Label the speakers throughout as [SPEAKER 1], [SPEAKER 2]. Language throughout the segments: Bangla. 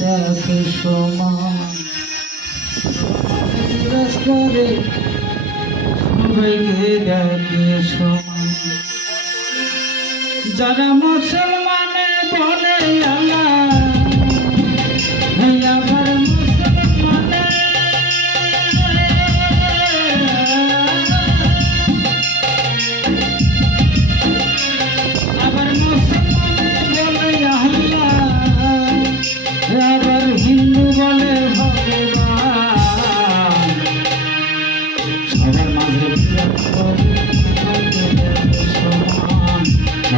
[SPEAKER 1] ডাকে সমাস করে সবাইকে ডাকে সমাস যারা মুসলমানে বলে আল্লাহ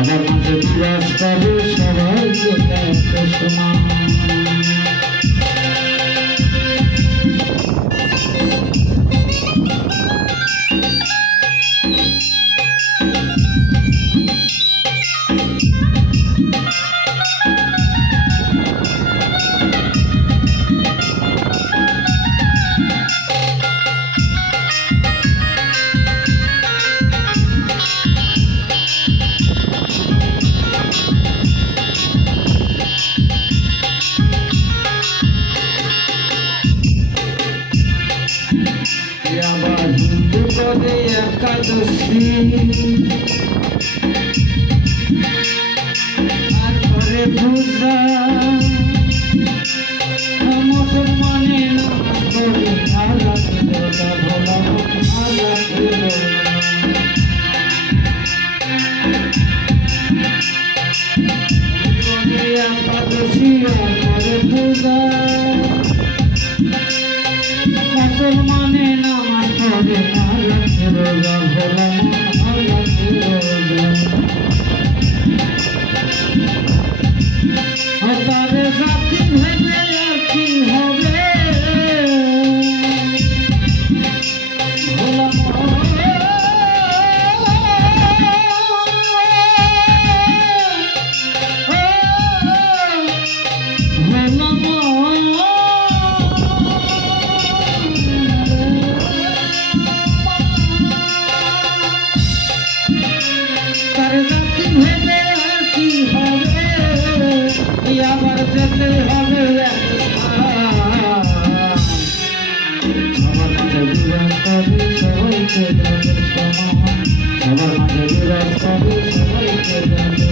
[SPEAKER 1] সবার মাঝে বিরাজ করে সবাই সমান একাদশী আর করে পূজা মনে আল্লাহ আল্লাহ মুসলমানে নামাজ পড়ে ভোলা সবার মাঝে সবাই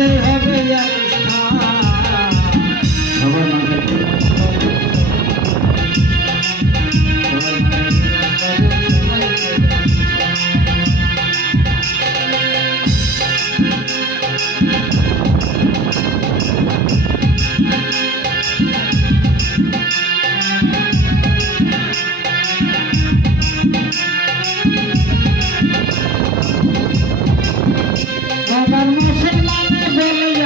[SPEAKER 1] have